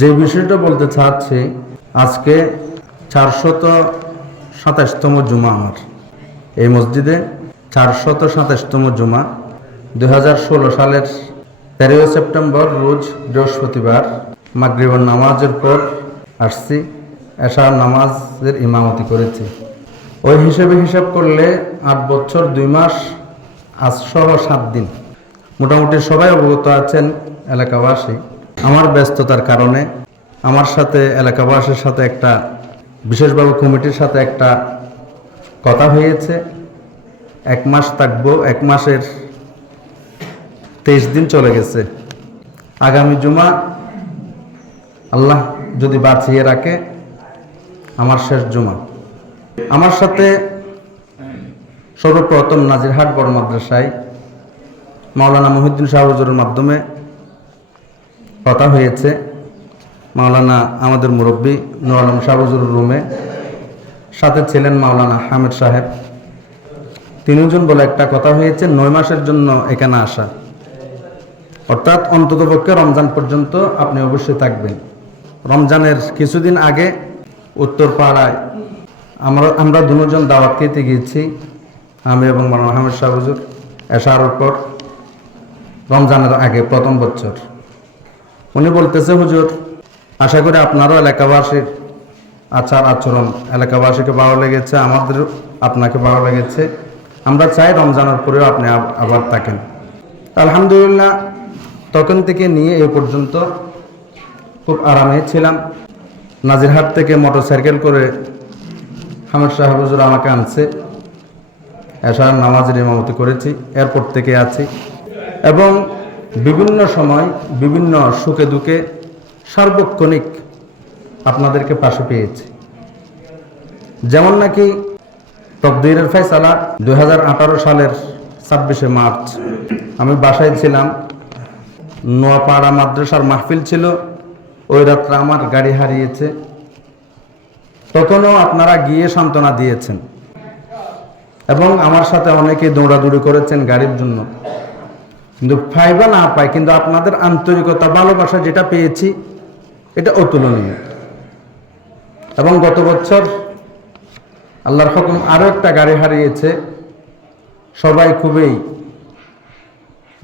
যে বিষয়টা বলতে চাচ্ছি, আজকে চারশত সাতাশতম জুমা আমার। এই মসজিদে চারশত সাতাশতম জুমা দু হাজার ষোলো সালের তেরোই সেপ্টেম্বর, রোজ বৃহস্পতিবার মাগরিবার নামাজের পর আসছি, এশার নামাজের ইমামতি করেছি। ওই হিসেবে হিসাব করলে আট বছর দুই মাস, আজ সহ সাত দিন। মোটামুটি সবাই অবগত আছেন এলাকাবাসী। আমার ব্যস্ততার কারণে আমার সাথে এলাকাবাসীর সাথে একটা, বিশেষভাবে কমিটির সাথে একটা কথা হয়েছে। এক মাস থাকব, এক মাসের তেইশ দিন চলে গেছে। আগামী জুমা আল্লাহ যদি বাঁচিয়ে রাখে, আমার শেষ জুমা। আমার সাথে সর্বপ্রথম নাজিরহাট বড় মাদ্রাসায় মাওলানা মহিউদ্দিন শাহ হুজুরের মাধ্যমে কথা হয়েছে। মাওলানা আমাদের মুরব্বী নুর আলম শাহ রুমে। সাথে ছিলেন মাওলানা হামিদ সাহেব। তিনজন বলে একটা কথা হয়েছে, নয় মাসের জন্য এখানে আসা। অর্থাৎ অন্ততপক্ষে রমজান পর্যন্ত আপনি অবশ্যই থাকবেন। রমজানের কিছুদিন আগে উত্তর পাড়ায় আমরা আমরা দুজন দাওয়াত খেতে গিয়েছি, আমি এবং মাওলানা আহমেদ শাহ হুজুর, এশার পর রমজানের আগে প্রথম বছর। উনি বলতেছে, হুজুর, আশা করি আপনারও এলাকাবাসীর আচার আচরণ এলাকাবাসীকে ভালো লেগেছে, আমাদের আপনাকে ভালো লেগেছে। আমরা চাই রমজানের পরেও আপনি আবার থাকেন। আলহামদুলিল্লাহ, তখন থেকে নিয়ে এ পর্যন্ত খুব আরামে ছিলাম। নাজিরহাট থেকে মোটর সাইকেল করে হামিদ সাহেব হুজুর আমাকে আনছে। এশার নামাজের ইমামতি করেছি, এয়ারপোর্ট থেকে আছি। এবং বিভিন্ন সময় বিভিন্ন সুখে দুঃখে সার্বক্ষণিক আপনাদেরকে পাশে পেয়েছি। যেমন নাকি তকদিরের ফেসালা দুই সালের ছাব্বিশে মার্চ। আমি বাসায় ছিলাম। নোয়াপাড়া মাদ্রাসার মাহফিল ছিল। ওই রাত্রে আমার গাড়ি হারিয়েছে। তখনও আপনারা গিয়ে সান্ত্বনা দিয়েছেন। এবং আমার সাথে অনেকে দৌড়াদৌড়ি করেছেন গাড়ির জন্য। কিন্তু ফাইবা না পাই কিন্তু আপনাদের আন্তরিকতা, ভালোবাসা যেটা পেয়েছি, এটা অতুলনীয়। এবং গত বছর আল্লাহর হুকুম আরও একটা গাড়ি হারিয়েছে, সবাই খুবই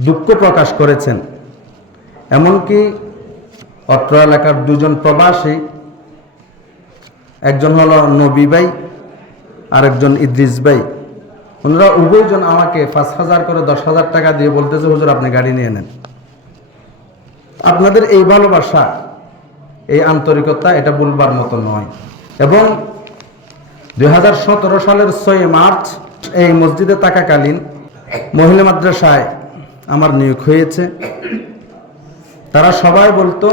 দুঃখ প্রকাশ করেছেন। এমনকি অত্র এলাকার দুজন প্রবাসী, একজন হলো নবী ভাই, আরেকজন ইদ্রিস ভাই। ওনারা উভয়জন আমাকে পাঁচ হাজার করে দশ হাজার টাকা দিয়ে বলতেছে, হুজুর, আপনি গাড়ি নিয়ে নেন। আপনাদের এই ভালোবাসা, এই আন্তরিকতা, এটা বলবার মতো নয়। এবং দুই হাজার সতেরো সালের ছয় মার্চ এই মসজিদে থাকাকালীন মহিলা মাদ্রাসায় আমার নিয়োগ হয়েছে। তারা সবাই বলতো,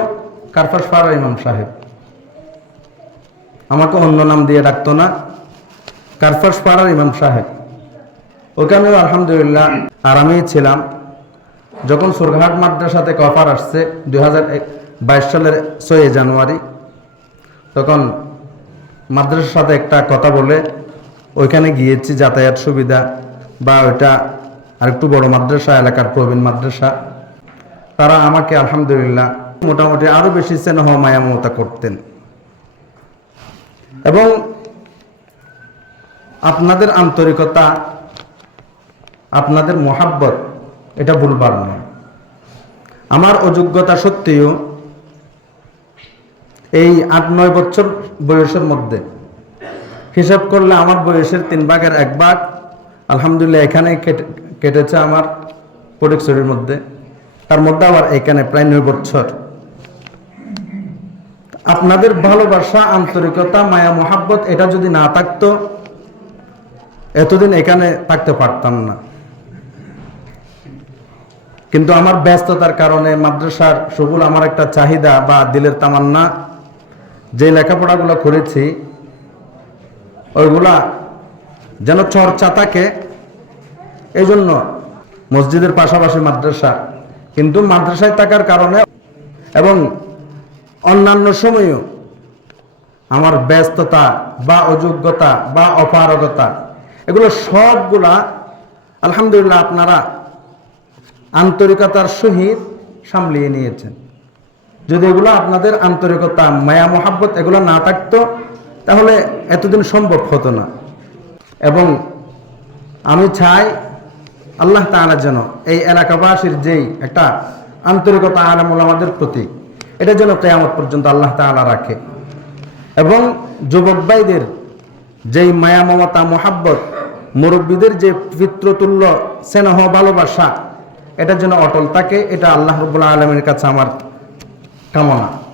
কারফাস ফারা ইমাম সাহেব। আমাকে অন্য নাম দিয়ে ডাকতো না, কারফাস পাড়ার ইমাম সাহেব। ওখানেও আলহামদুলিল্লাহ আরামেই ছিলাম। যখন সুরঘাট মাদ্রাসা থেকে অফার আসছে দু হাজার বাইশ সালের ছয় জানুয়ারি, তখন মাদ্রাসার সাথে একটা কথা বলে, ওইখানে গিয়েছি যাতায়াত সুবিধা বা ওইটা আরেকটু বড় মাদ্রাসা, এলাকার প্রবীণ মাদ্রাসা। তারা আমাকে আলহামদুলিল্লাহ মোটামুটি আরও বেশি স্নেহ, মায়া, মমতা করতেন। এবং আপনাদের আন্তরিকতা আপনাদের মোহাব্বত, এটা ভুলবার নয়। আমার অযোগ্যতা সত্ত্বেও এই আট নয় বছর বয়সের মধ্যে হিসাব করলে আমার বয়সের তিন ভাগের এক ভাগ, আলহামদুলিল্লাহ এখানে কেটেছে আমার পরিক্সরের মধ্যে। তার মধ্যে আবার এখানে প্রায় নয় বছর। আপনাদের ভালোবাসা, আন্তরিকতা, মায়া, মোহাব্বত, এটা যদি না থাকতো, এতদিন এখানে থাকতে পারতাম না। কিন্তু আমার ব্যস্ততার কারণে মাদ্রাসার সবুল আমার একটা চাহিদা বা দিলের তামান্না। যে লেখাপড়াগুলো করেছি, ওইগুলা যেন চর্চা থাকে এই জন্য মসজিদের পাশাপাশি মাদ্রাসা। কিন্তু মাদ্রাসায় থাকার কারণে এবং অন্যান্য সময়ও আমার ব্যস্ততা বা অযোগ্যতা বা অপারগতা, এগুলো সবগুলা আলহামদুলিল্লাহ আপনারা আন্তরিকতার সহিত সামলিয়ে নিয়েছেন। যদি এগুলো আপনাদের আন্তরিকতা, মায়া, মোহাব্বত এগুলো না থাকতো, তাহলে এতদিন সম্ভব হতো না। এবং আমি চাই আল্লাহ তাআলা যেন এই এলাকাবাসীর যেই একটা আন্তরিকতা আলামুল আমাদের প্রতি, এটা যেন কেয়ামত পর্যন্ত আল্লাহ তাআলা রাখে। এবং যুবক ভাইদের যেই মায়া, মমতা, মোহাব্বত, মুরব্বীদের যে পিতৃতুল্য, স্নেহ, ভালোবাসা এটা জন্য অটল। থাকে এটা আল্লাহ রবুল্লা আলমের কাছে আমার কামনা।